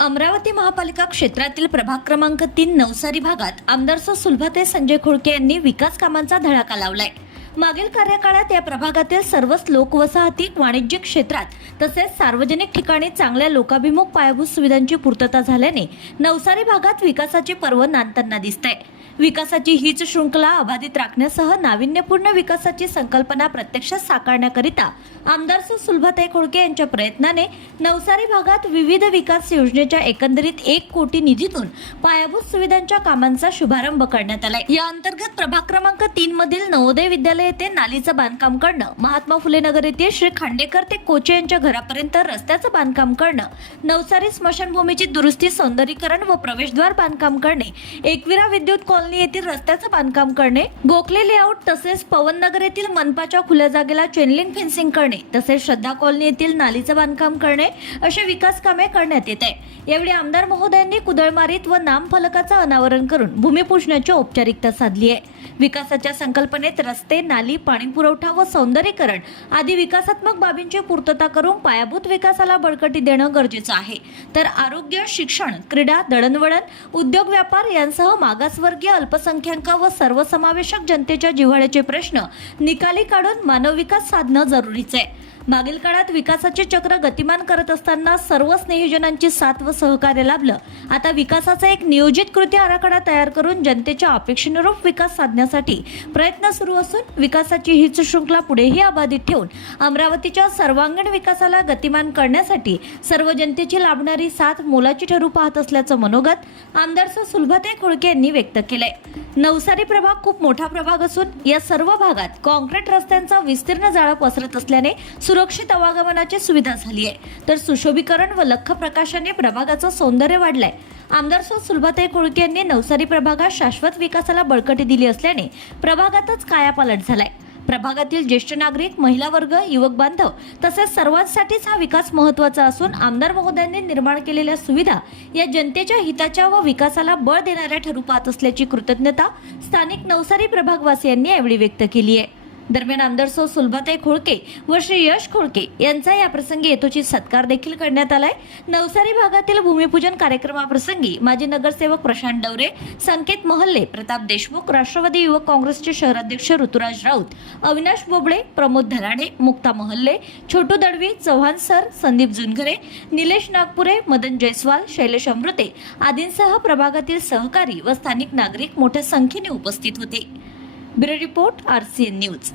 अमरावती महापालिका क्षेत्रातील प्रभाग क्रमांक तीन नवसारी भागात आमदार सो सुलभाते संजय खोडके यांनी विकास कामांचा धडाका लावलाय. मागील कार्यकाळात या प्रभागातील सर्वच लोकवसाहती वाणिज्यिक क्षेत्रात तसेच सार्वजनिक ठिकाणी चांगल्या लोकाभिमुख पायाभूत सुविधांची पूर्तता झाल्याने नवसारी भागात विकासाचे पर्व नांदताना आहे विकासाची हीच शृंखला अबाधित राखण्यासह नाविन्यपूर्ण विकासाची संकल्पना प्रत्यक्षात साकारण्याकरिता आमदार सु. सुलभाताई खोडके यांच्या प्रयत्नाने नवसारी भागात विविध विकास योजनेच्या एकंदरीत एक कोटी निधीतून पायाभूत सुविधांच्या कामांचा शुभारंभ करण्यात आलाय. या अंतर्गत प्रभाग क्रमांक तीन मधील नवोदय विद्यालय येथे नालीचं बांधकाम करणं महात्मा फुले नगर येथे श्री खांडेकर ते कोचे यांच्या घरापर्यंत रस्त्याचं बांधकाम करणं नवसारी स्मशानभूमीची दुरुस्ती सौंदर्यीकरण व प्रवेशद्वार बांधकाम करणे एकविरा विद्युत कॉल कॉलनी येथील रस्त्याचं बांधकाम करणे गोखले लेआउट तसेच पवन नगर येथील मनपाच्या खुल्या जागेला चेनलिंग फेन्सिंग करणे तसेच श्रद्धा कॉलनी येथील नालीचं बांधकाम करणे असे विकास कामे करण्यात येत आहे. यावेळी आमदार महोदयांनी कुदळमारीत व नामफलकाचं अनावरण करून भूमिपूजनाची औपचारिकता साधली आहे. विकासाच्या संकल्पनेत रस्ते नाली पाणी पुरवठा व सौंदर्यीकरण आदी विकासात्मक बाबींची पूर्तता करून पायाभूत विकासाला बळकटी देणं गरजेचं आहे. तर आरोग्य शिक्षण क्रीडा दळणवळण उद्योग व्यापार यांसह मागासवर्गीय अल्पसंख्याक व सर्वसमावेशक जनतेच्या जिव्हाळ्याचे प्रश्न निकाली काढून मानव विकास साधणं जरुरीच आहे. मागील काळात विकासाचे चक्र गतिमान करत असताना सर्व स्नेहीजनांची साथ व सहकार्य लाभलं. आता विकासाचा एक नियोजित कृती आराखडा तयार करून जनतेच्या अपेक्षेनुरूप विकास साधण्यासाठी प्रयत्न सुरू असून विकासाची हीच शृंखला पुढेही अबाधित ठेवून अमरावतीच्या सर्वांगीण विकासाला गतिमान करण्यासाठी सर्व जनतेची लाभणारी साथ मोलाची ठरू पाहत असल्याचं मनोगत आमदार सुलभते खुळके यांनी व्यक्त केलंय. नवसारी प्रभाग खूप मोठा प्रभाग असून या सर्व भागात कॉन्क्रीट रस्त्यांचा विस्तीर्ण जाळा पसरत असल्याने सुरक्षित आवागमनाची सुविधा झाली आहे. तर सुशोभीकरण व लख प्रकाशाने प्रभागाचं सौंदर्य वाढलंय. आमदार सो सुलभाताई खोडके यांनी नवसारी प्रभागात शाश्वत विकासाला बळकटी दिली असल्याने प्रभागातच कायापालट झालाय. प्रभागातील ज्येष्ठ नागरिक महिला वर्ग युवक बांधव तसेच सर्वांसाठीच हा विकास महत्त्वाचा असून आमदार महोदयांनी निर्माण केलेल्या सुविधा या जनतेच्या हिताच्या व विकासाला बळ देणाऱ्या ठरू पाहत असल्याची कृतज्ञता स्थानिक नवसारी प्रभागवासियांनी यावेळी व्यक्त केली आहे. दरम्यान आमदार सुलभाताई खोळके व श्री यश खोळके यांचा या प्रसंगी येतोची सत्कार देखील करण्यात आलाय. नवसारी भागातील भूमिपूजन कार्यक्रमाप्रसंगी माजी नगरसेवक प्रशांत डवरे संकेत महल्ले प्रताप देशमुख राष्ट्रवादी युवक काँग्रेसचे शहराध्यक्ष ऋतुराज राऊत अविनाश बोबडे प्रमोद धराडे मुक्ता महल्ले छोटू दडवी चव्हाण सर संदीप जुनघरे निलेश नागपुरे मदन जयस्वाल शैलेश अमृते आदींसह प्रभागातील सहकारी व स्थानिक नागरिक मोठ्या संख्येने उपस्थित होते. Bureau report R C N news.